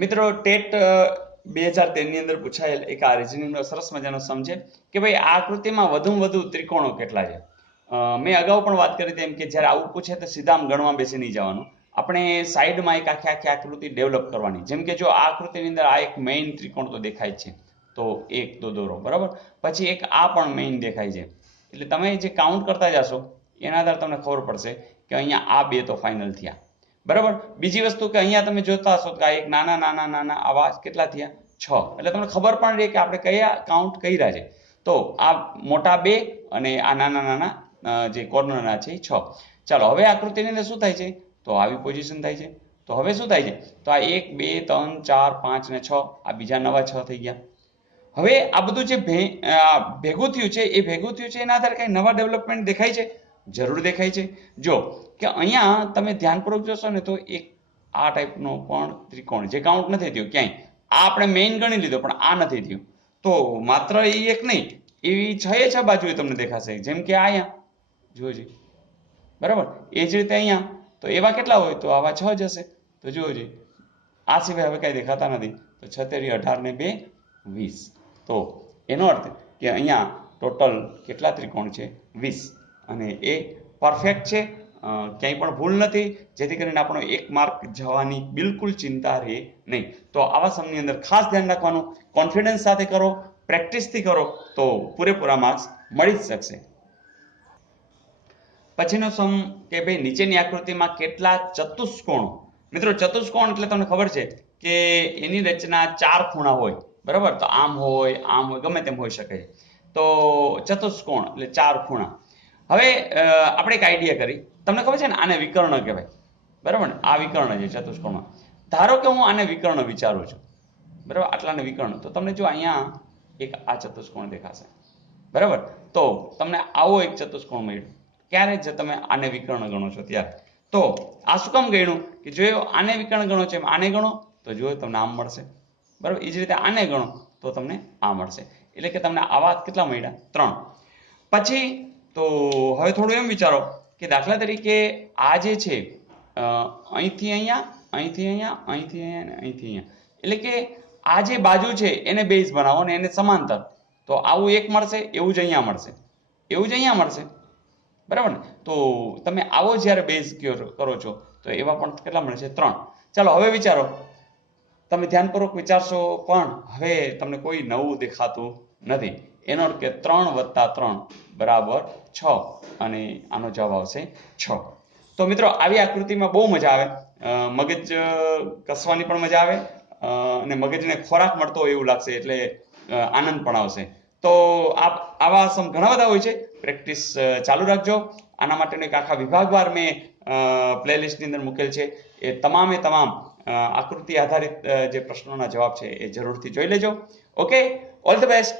મિત્રો ટેટ 2013 ની અંદર પૂછાયેલ એક આ રીઝનિંગનો સરસ મજાનો સમ છે કે ભાઈ આ આકૃતિમાં વધુમાં વધુ ત્રિકોણો કેટલા છે. મેં અગાઉ પણ વાત કરી તેમ કે જ્યારે આવું પૂછે તો સીધા આમ ગણવા બેસી નહીં જવાનું. આપણે સાઈડમાં એક આખી આખી આકૃતિ ડેવલપ કરવાની. જેમ કે જો આ આકૃતિની અંદર આ એક મેઇન ત્રિકોણ તો દેખાય જ છે, તો એક તો દોરો, બરાબર. પછી એક આ પણ મેઇન દેખાય છે, એટલે તમે જે કાઉન્ટ કરતા જશો એના આધારે તમને ખબર પડશે કે અહીંયા આ બે તો ફાઇનલ થયા, બરાબર. બીજી વસ્તુ કે અહીંયા તમે જોતા હશો કે આ એક નાના નાના નાના આવા કેટલા થયા? 6. એટલે તમને ખબર પણ રહે કે આપણે કયા કાઉન્ટ કર્યા છે. તો આ મોટા 2 અને આ નાના નાના જે કોર્નરના છે એ 6. ચાલો હવે આકૃતિની અંદર શું થાય છે? તો આવી પોઝિશન થાય છે. તો હવે શું થાય છે? તો આ 1 2 3 4 5 ને 6 આ બીજા નવા 6 થઈ ગયા. હવે આ બધું જે ભેગું થયું છે એ ભેગું થયું છે એના આધારે કઈ નવા ડેવલપમેન્ટ દેખાય છે? જરૂર દેખાય છે. જો કે અહીંયા તમે ધ્યાનપૂર્વક જોશો ને તો એક આ ટાઈપનો પણ ત્રિકોણ જે કાઉન્ટ નથી થયો ક્યાંય, આ આપણે મેઇન ગણી લીધો પણ આ નથી થયું. તો માત્ર એ એક નહીં, એવી 6 બાજુએ તમને દેખાશે. જેમ કે અહીંયા જોજી, બરાબર. એ જ રીતે અહીંયા તો એવા કેટલા હોય? તો આવા 6 જ હશે. તો જોજી, આ સિવાય હવે કઈ દેખાતા નથી. તો 6 તેરી 18 ને 2 20. તો એનો અર્થ કે અહીંયા ટોટલ કેટલા ત્રિકોણ છે? 20. અને એ પરફેક્ટ છે, ક્યાંય પણ ભૂલ નથી, જેથી કરીને આપણો 1 માર્ક જવાની બિલકુલ ચિંતા રહે નહીં. તો આવા સમની અંદર ખાસ ધ્યાન રાખવાનું, કોન્ફિડન્સ સાથે કરો, પ્રેક્ટિસથી કરો તો પૂરેપૂરા માર્ક્સ મળી જ શકશે. પછીનો સમ કે ભાઈ નીચેની આકૃતિમાં કેટલા ચતુષ્કોણો? મિત્રો ચતુષ્કોણ એટલે તમને ખબર છે કે એની રચના 4 ખૂણા હોય, બરાબર. તો આમ હોય, ગમે તેમ હોઈ શકે. તો ચતુષ્કોણ એટલે 4 ખૂણા. હવે આપણે એક આઈડિયા કરી, તમને ખબર છે ને આને વિકર્ણ કહેવાય, બરાબર ને. આ વિકર્ણ છે ચતુષ્કોણમાં. ધારો કે હું આને વિકર્ણ વિચારું છું, બરાબર, આટલાને વિકર્ણ. તો તમને જો અહીંયા એક આ ચતુષ્કોણ દેખાશે, બરાબર. તો તમને આવો એક ચતુષ્કોણ મળ્યો. ક્યારે જ તમે આને વિકર્ણ ગણો છો ત્યારે. તો આ શું કામ ગણ્યું? કે જો આને વિકર્ણ ગણો છો એમ આને ગણો તો જો તમને આમ મળશે, બરાબર. એ જ રીતે આને ગણો તો તમને આ મળશે. એટલે કે તમને આવા કેટલા મળ્યા? 3. પછી તો હવે થોડું એમ વિચારો કે દાખલા તરીકે આ જે છે અહીંથી અહીંયા, અહીંથી અહીંયા, અહીંથી અહીંયા અને અહીંથી અહીંયા, એટલે કે આ જે બાજુ છે એને બેઝ બનાવો ને એને સમાંતર. તો આવું એક મળશે, એવું જ અહીંયા મળશે, એવું જ અહીંયા મળશે, બરાબર ને. તો તમે આવો જ્યારે બેઝ કરો છો તો એવા પણ કેટલા મળે છે? 3. ચાલો હવે વિચારો, તમે ધ્યાનપૂર્વક વિચારશો પણ હવે તમને કોઈ નવું દેખાતું નથી. એનો અર્થ કે 3 + 3 = 6 અને આનો જવાબ આવશે 6. તો મિત્રો આવી આકૃતિમાં બહુ મજા આવે, મગજ કસવાની પણ મજા આવે અને મગજને ખોરાક મળતો હોય એવું લાગશે, એટલે આનંદ પણ આવશે. તો આવા સમ ઘણા બધા હોય છે, પ્રેક્ટિસ ચાલુ રાખજો. આના માટેનો એક આખા વિભાગવાર મેં પ્લેલિસ્ટની અંદર મૂકેલ છે. એ તમામે તમામ આકૃતિ આધારિત જે પ્રશ્નોના જવાબ છે એ જરૂરથી જોઈ લેજો. Okay, all the best.